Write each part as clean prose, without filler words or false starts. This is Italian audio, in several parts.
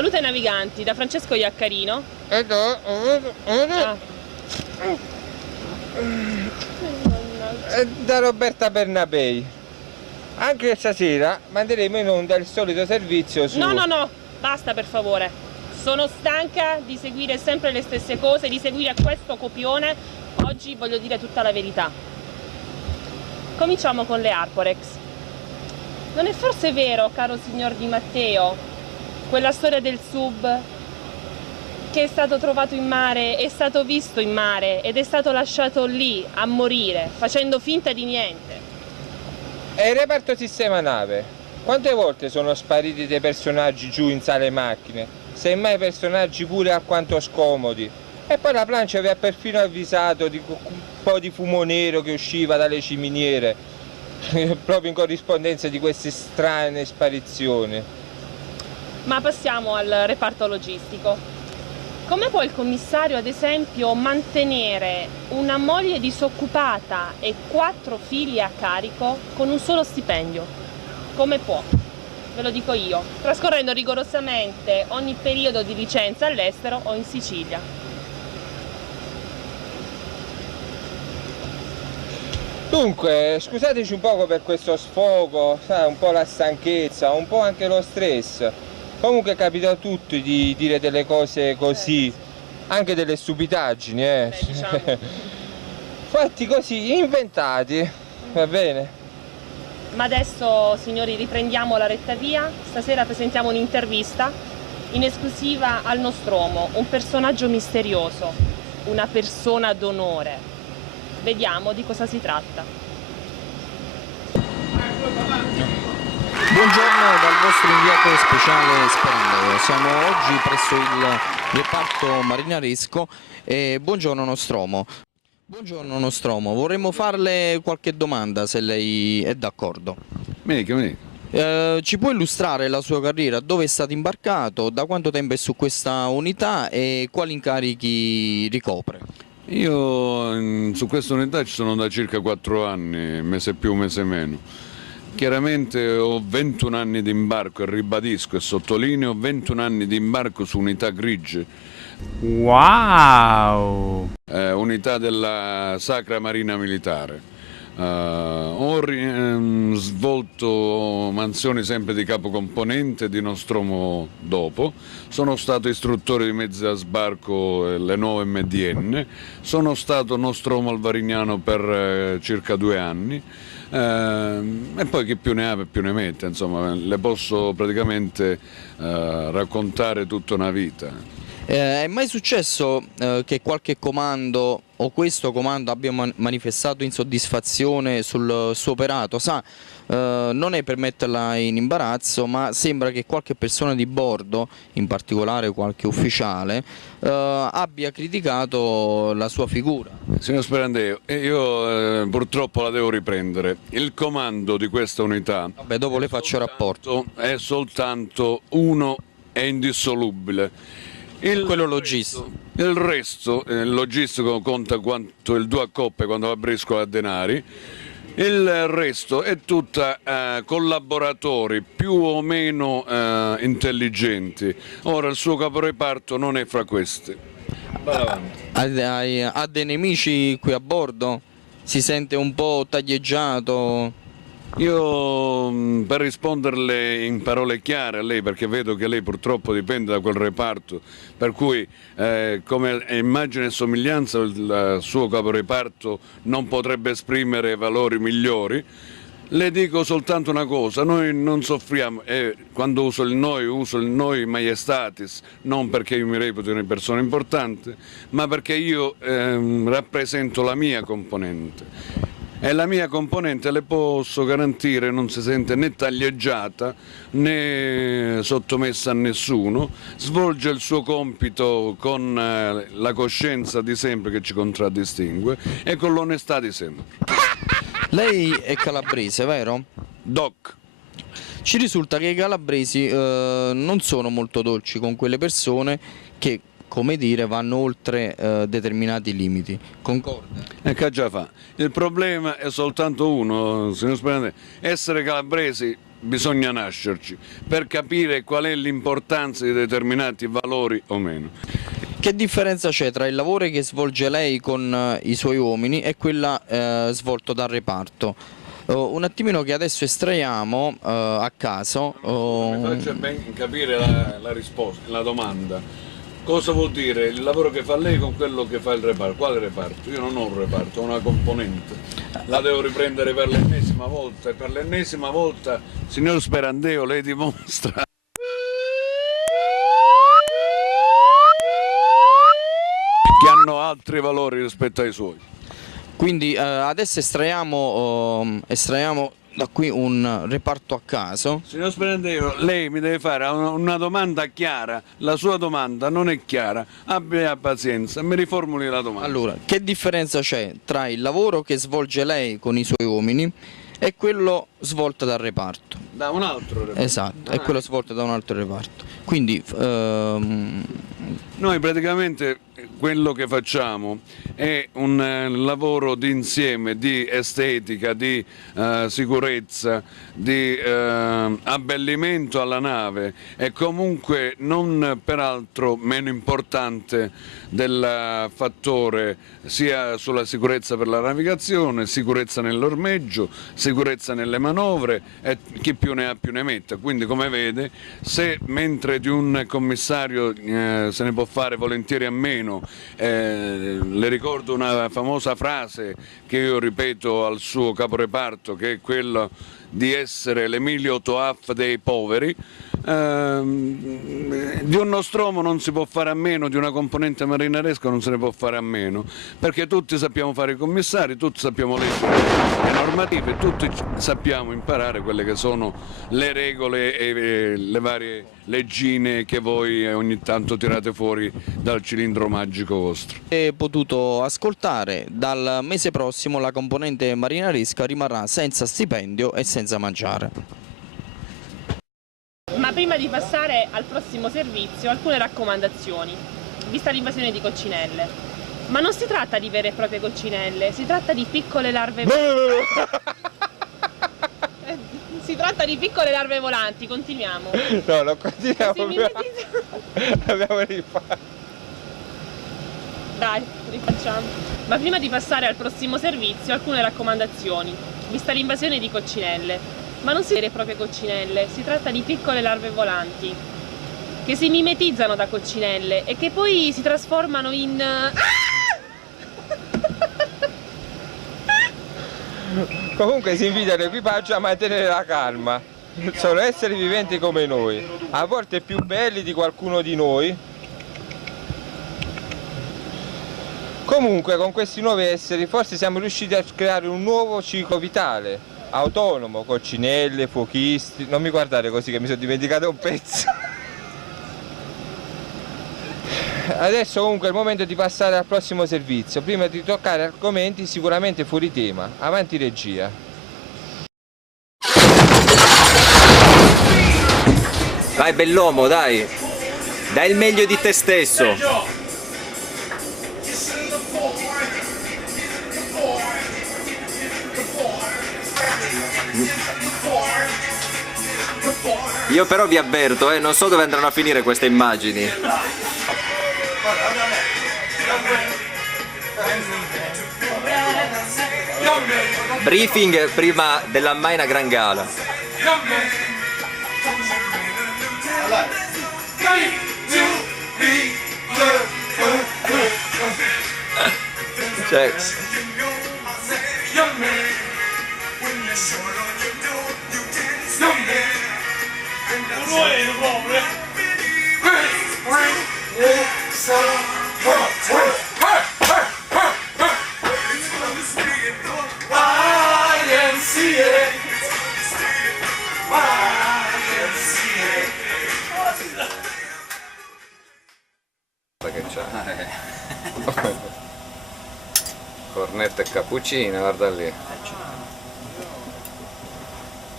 Salute ai naviganti, da Francesco Iaccarino. Ah. Da Roberta Bernabei. Anche stasera manderemo in onda il solito servizio su... No, basta per favore. Sono stanca di seguire sempre le stesse cose, di seguire questo copione. Oggi voglio dire tutta la verità. Cominciamo con le Arporex. Non è forse vero, caro signor Di Matteo, quella storia del sub che è stato trovato in mare, è stato visto in mare ed è stato lasciato lì a morire, facendo finta di niente? È il reparto sistema nave. Quante volte sono spariti dei personaggi giù in sale macchine? Semmai personaggi pure alquanto scomodi. E poi la plancia vi ha perfino avvisato di un po' di fumo nero che usciva dalle ciminiere, proprio in corrispondenza di queste strane sparizioni. Ma passiamo al reparto logistico. Come può il commissario, ad esempio, mantenere una moglie disoccupata e 4 figli a carico con un solo stipendio? Come può? Ve lo dico io, trascorrendo rigorosamente ogni periodo di licenza all'estero o in Sicilia. Dunque, scusateci un poco per questo sfogo, sai, un po' la stanchezza, un po' anche lo stress. Comunque capita a tutti di dire delle cose così, anche delle stupidaggini, Diciamo. Fatti così, inventati, va bene? Ma adesso, signori, riprendiamo la retta via. Stasera presentiamo un'intervista in esclusiva al Nostromo, un personaggio misterioso, una persona d'onore. Vediamo di cosa si tratta. Buongiorno dal vostro inviato speciale Sperandeo, siamo oggi presso il reparto marinaresco e buongiorno Nostromo. Buongiorno Nostromo, vorremmo farle qualche domanda se lei è d'accordo. Ci può illustrare la sua carriera, dove è stato imbarcato, da quanto tempo è su questa unità e quali incarichi ricopre? Io su questa unità ci sono da circa 4 anni, mese più, mese meno. Chiaramente ho 21 anni di imbarco e ribadisco e sottolineo 21 anni di imbarco su unità grigie. Wow! Unità della Sacra Marina Militare. Ho svolto mansioni sempre di capocomponente di Nostromo dopo, sono stato istruttore di mezzi da sbarco le nuove MDN, sono stato Nostromo al Varignano per circa 2 anni. E poi chi più ne ha più ne mette, insomma, le posso praticamente raccontare tutta una vita. È mai successo che qualche comando o questo comando abbia manifestato insoddisfazione sul suo operato? Sa, non è per metterla in imbarazzo, ma sembra che qualche persona di bordo, in particolare qualche ufficiale, abbia criticato la sua figura. Signor Sperandeo, io purtroppo la devo riprendere. Il comando di questa unità Vabbè, dopo le faccio rapporto. è soltanto uno e indissolubile. Quello logistico. Il resto, il logistico conta quanto il 2 a coppe quando va a briscola a denari. Il resto è tutta collaboratori più o meno intelligenti. Ora il suo caporeparto non è fra questi. Ha dei nemici qui a bordo? Si sente un po' taglieggiato? Io per risponderle in parole chiare a lei, perché vedo che lei purtroppo dipende da quel reparto, per cui come immagine e somiglianza il suo caporeparto non potrebbe esprimere valori migliori, le dico soltanto una cosa: noi non soffriamo, e quando uso il noi maiestatis, non perché io mi reputo una persona importante, ma perché io rappresento la mia componente. E la mia componente, le posso garantire, non si sente né taglieggiata né sottomessa a nessuno, svolge il suo compito con la coscienza di sempre che ci contraddistingue e con l'onestà di sempre. Lei è calabrese, vero? Doc. Ci risulta che i calabresi non sono molto dolci con quelle persone che, come dire, vanno oltre determinati limiti. Concorda? E che già fa? Il problema è soltanto uno, signor Sperandeo: essere calabresi bisogna nascerci per capire qual è l'importanza di determinati valori o meno. Che differenza c'è tra il lavoro che svolge lei con i suoi uomini e quella svolto dal reparto? Un attimino che adesso estraiamo a caso. Mi faccia ben capire la risposta, la domanda. Cosa vuol dire il lavoro che fa lei con quello che fa il reparto? Quale reparto? Io non ho un reparto, ho una componente. La devo riprendere per l'ennesima volta e per l'ennesima volta, signor Sperandeo, lei dimostra che hanno altri valori rispetto ai suoi. Quindi adesso estraiamo da qui un reparto a caso. Signor Sperandeo, lei mi deve fare una domanda chiara, la sua domanda non è chiara, abbia pazienza, mi riformuli la domanda. Allora, che differenza c'è tra il lavoro che svolge lei con i suoi uomini e quello svolto dal reparto? Da un altro reparto. Esatto, è quello svolto da un altro reparto. Quindi noi praticamente quello che facciamo è un lavoro di insieme, di estetica, di sicurezza, di abbellimento alla nave e comunque non peraltro meno importante del fattore sia sulla sicurezza per la navigazione, sicurezza nell'ormeggio, sicurezza nelle manovre e chi più ne ha più ne metta. Quindi come vede, se mentre di un commissario se ne può fare volentieri a meno, le ricordo una famosa frase che io ripeto al suo caporeparto, che è quella di essere l'Emilio Toaf dei poveri. Di un Nostromo non si può fare a meno, di una componente marinaresca non se ne può fare a meno, perché tutti sappiamo fare i commissari, tutti sappiamo leggere le normative, tutti sappiamo imparare quelle che sono le regole e le varie leggine che voi ogni tanto tirate fuori dal cilindro magico vostro. Avete potuto ascoltare, dal mese prossimo la componente marinaresca rimarrà senza stipendio e senza mangiare. Ma prima di passare al prossimo servizio, alcune raccomandazioni, vista l'invasione di coccinelle. Ma non si tratta di vere e proprie coccinelle, si tratta di piccole larve si tratta di piccole larve volanti, continuiamo. No, non continuiamo. Abbiamo rifatto. Dai, rifacciamo. Ma prima di passare al prossimo servizio, alcune raccomandazioni, vista l'invasione di coccinelle. Ma non si vede proprio coccinelle, si tratta di piccole larve volanti che si mimetizzano da coccinelle e che poi si trasformano in... Comunque si invita l'equipaggio a mantenere la calma. Sono esseri viventi come noi, a volte più belli di qualcuno di noi. Comunque con questi nuovi esseri forse siamo riusciti a creare un nuovo ciclo vitale, autonomo, coccinelle, fuochisti. Non mi guardare così che mi sono dimenticato un pezzo. Adesso comunque è il momento di passare al prossimo servizio, prima di toccare argomenti sicuramente fuori tema. Avanti regia. Vai bell'uomo, dai! Dai il meglio di te stesso! Io però vi avverto, non so dove andranno a finire queste immagini. Briefing prima della Maina Gran Gala. Cioè... Che c'ha? Cornetta e cappuccino, guarda lì.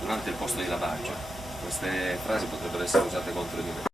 Durante il posto di lavaggio, queste frasi potrebbero essere usate contro di me.